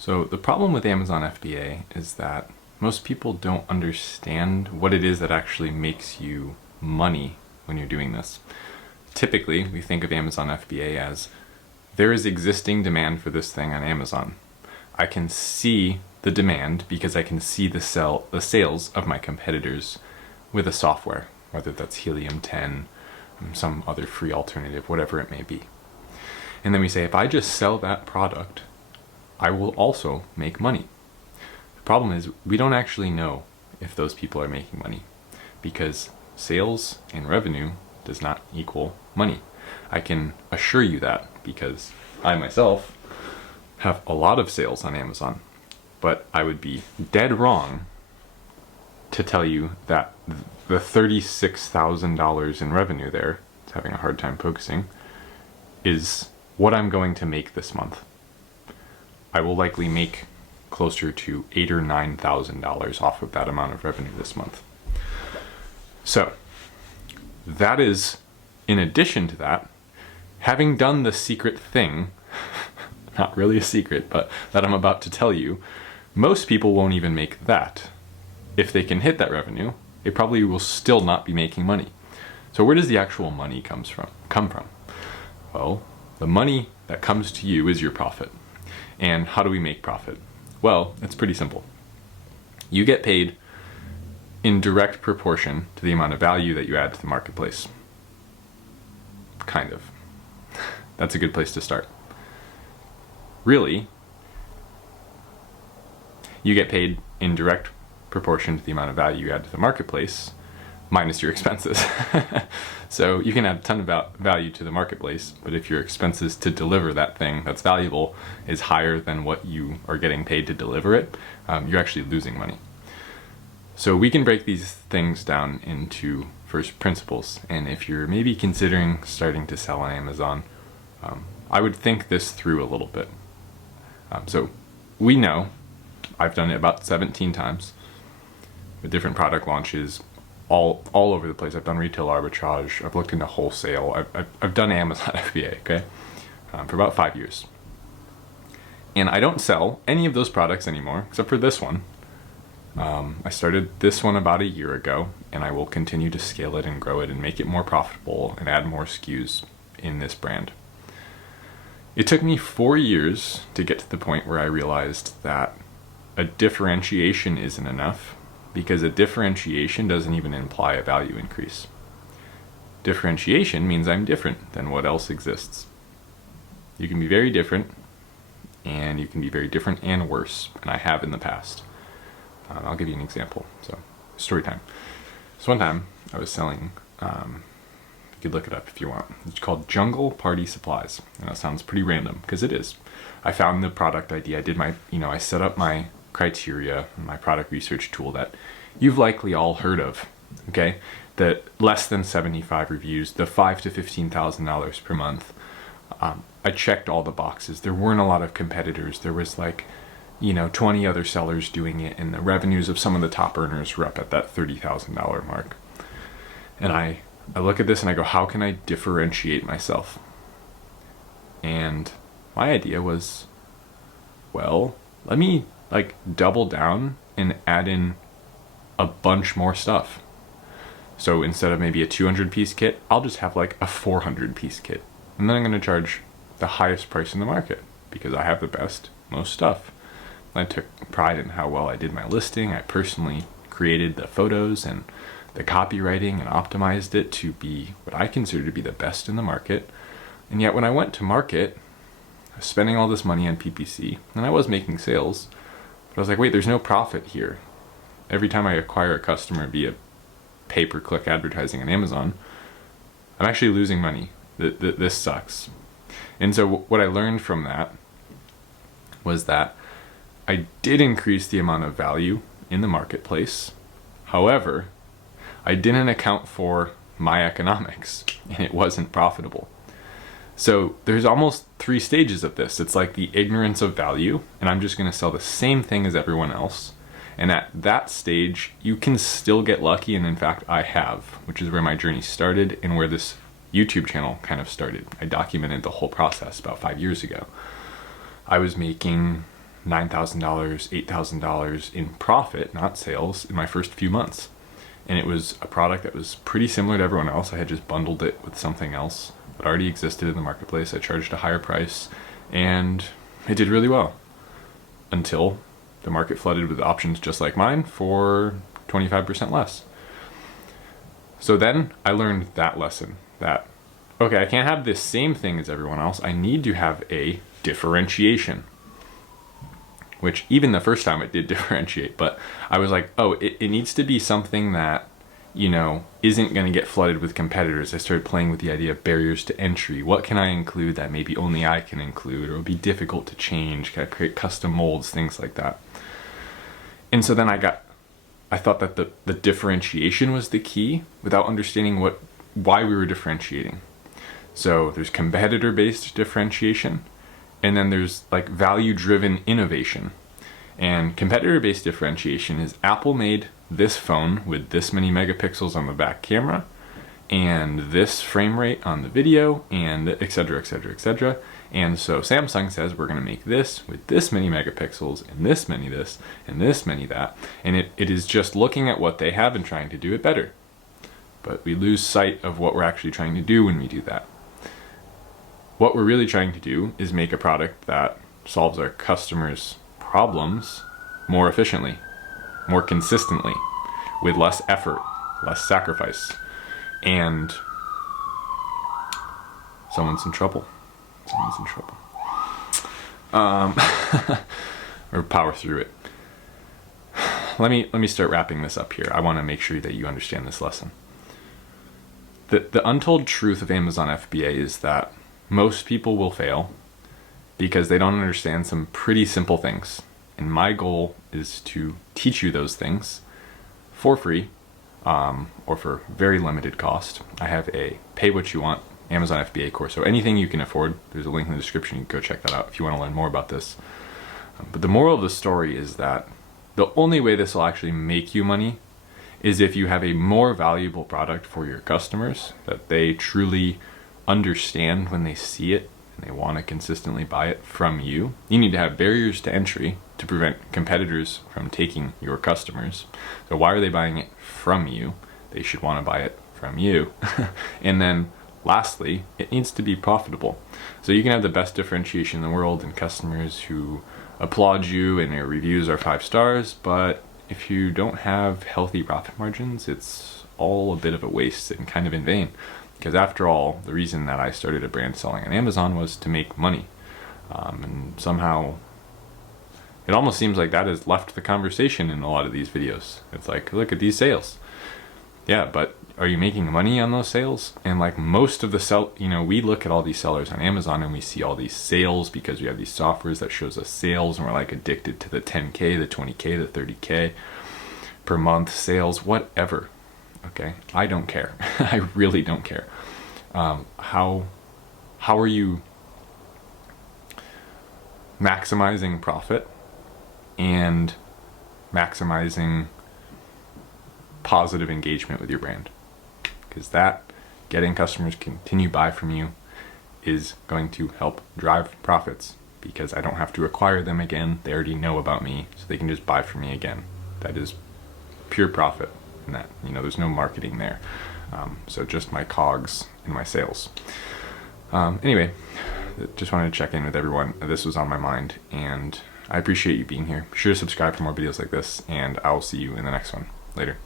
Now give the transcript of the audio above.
So the problem with Amazon FBA is that most people don't understand what it is that actually makes you money when you're doing this. Typically, we think of Amazon FBA as there is existing demand for this thing on Amazon. I can see the demand because I can see the sales of my competitors with a software, whether that's Helium 10, some other free alternative, whatever it may be. And then we say, if I just sell that product, I will also make money. The problem is we don't actually know if those people are making money because sales and revenue does not equal money. I can assure you that because I myself have a lot of sales on Amazon, but I would be dead wrong to tell you that the $36,000 in revenue there, it's having a hard time focusing, is what I'm going to make this month. I will likely make closer to $8,000 or $9,000 off of that amount of revenue this month. So that is, in addition to that, having done the secret thing, not really a secret, but that I'm about to tell you, most people won't even make that. If they can hit that revenue, they probably will still not be making money. So where does the actual money come from? Well, the money that comes to you is your profit. And how do we make profit? Well, it's pretty simple. You get paid in direct proportion to the amount of value that you add to the marketplace. Kind of. That's a good place to start. Really, you get paid in direct proportion to the amount of value you add to the marketplace minus your expenses. So you can add a ton of value to the marketplace, but if your expenses to deliver that thing that's valuable is higher than what you are getting paid to deliver it, you're actually losing money. So we can break these things down into first principles, and if you're maybe considering starting to sell on Amazon, I would think this through a little bit. So we know, I've done it about 17 times with different product launches, all over the place. I've done retail arbitrage. I've looked into wholesale. I've done Amazon FBA, okay, for about 5 years. And I don't sell any of those products anymore, except for this one. I started this one about a year ago, and I will continue to scale it and grow it and make it more profitable and add more SKUs in this brand. It took me 4 years to get to the point where I realized that a differentiation isn't enough, because a differentiation doesn't even imply a value increase. Differentiation means I'm different than what else exists. You can be very different, and you can be very different and worse, and I have in the past. I'll give you an example. So, story time. So one time I was selling, you could look it up if you want. It's called Jungle Party Supplies. And that sounds pretty random, because it is. I found the product ID. I did my, I set up my criteria, my product research tool that you've likely all heard of, okay? The less than 75 reviews, the $5,000 to $15,000 per month. I checked all the boxes. There weren't a lot of competitors. There was 20 other sellers doing it, and the revenues of some of the top earners were up at that $30,000 mark. And I look at this and I go, how can I differentiate myself? And my idea was, well, let me double down and add in a bunch more stuff. So instead of maybe a 200-piece kit, I'll just have a 400-piece kit. And then I'm going to charge the highest price in the market because I have the best, most stuff. I took pride in how well I did my listing. I personally created the photos and the copywriting and optimized it to be what I consider to be the best in the market. And yet when I went to market, I was spending all this money on PPC, and I was making sales, but I was like, wait, there's no profit here. Every time I acquire a customer via pay-per-click advertising on Amazon, I'm actually losing money. This sucks. And so what I learned from that was that I did increase the amount of value in the marketplace. However, I didn't account for my economics, and it wasn't profitable. So there's almost 3 stages of this. It's like the ignorance of value, and I'm just going to sell the same thing as everyone else. And at that stage, you can still get lucky, and in fact, I have, which is where my journey started and where this YouTube channel kind of started. I documented the whole process about 5 years ago. I was making $9,000, $8,000 in profit, not sales, in my first few months. And it was a product that was pretty similar to everyone else. I had just bundled it with something else that already existed in the marketplace. I charged a higher price and it did really well until the market flooded with options just like mine for 25% less. So then I learned that lesson that, okay, I can't have the same thing as everyone else. I need to have a differentiation, which even the first time it did differentiate, but I was like, oh, it needs to be something that, isn't going to get flooded with competitors. I started playing with the idea of barriers to entry. What can I include that maybe only I can include, or it'll be difficult to change? Can I create custom molds, things like that? And so then I thought that the differentiation was the key without understanding why we were differentiating. So there's competitor-based differentiation, and then there's like value-driven innovation. And competitor-based differentiation is Apple made this phone with this many megapixels on the back camera and this frame rate on the video and et cetera, et cetera, et cetera. And so Samsung says we're going to make this with this many megapixels and this many this and this many that. And it is just looking at what they have and trying to do it better. But we lose sight of what we're actually trying to do when we do that. What we're really trying to do is make a product that solves our customers' problems more efficiently, more consistently, with less effort, less sacrifice. And someone's in trouble. Someone's in trouble. Or power through it. Let me start wrapping this up here. I want to make sure that you understand this lesson. The untold truth of Amazon FBA is that most people will fail because they don't understand some pretty simple things. And my goal is to teach you those things for free, or for very limited cost. I have a pay what you want Amazon FBA course, so anything you can afford. There's a link in the description. You can go check that out if you want to learn more about this. But the moral of the story is that the only way this will actually make you money is if you have a more valuable product for your customers that they truly understand when they see it and they want to consistently buy it from you. You need to have barriers to entry to prevent competitors from taking your customers. So why are they buying it from you? They should want to buy it from you. And then lastly, it needs to be profitable. So you can have the best differentiation in the world and customers who applaud you and their reviews are 5 stars, but if you don't have healthy profit margins, it's all a bit of a waste and kind of in vain. Because after all, the reason that I started a brand selling on Amazon was to make money. And somehow it almost seems like that has left the conversation in a lot of these videos. It's like, look at these sales. Yeah, but are you making money on those sales? And like most of the we look at all these sellers on Amazon and we see all these sales because we have these softwares that shows us sales and we're like addicted to the 10K, the 20K, the 30K per month sales, whatever. Okay, I don't care. I really don't care. How are you maximizing profit and maximizing positive engagement with your brand? Because that, getting customers continue buy from you, is going to help drive profits because I don't have to acquire them again. They already know about me, so they can just buy from me again. That is pure profit. That there's no marketing there, so just my cogs and my sales. Anyway, just wanted to check in with everyone. This was on my mind and I appreciate you being here. Be sure to subscribe for more videos like this and I will see you in the next one. Later.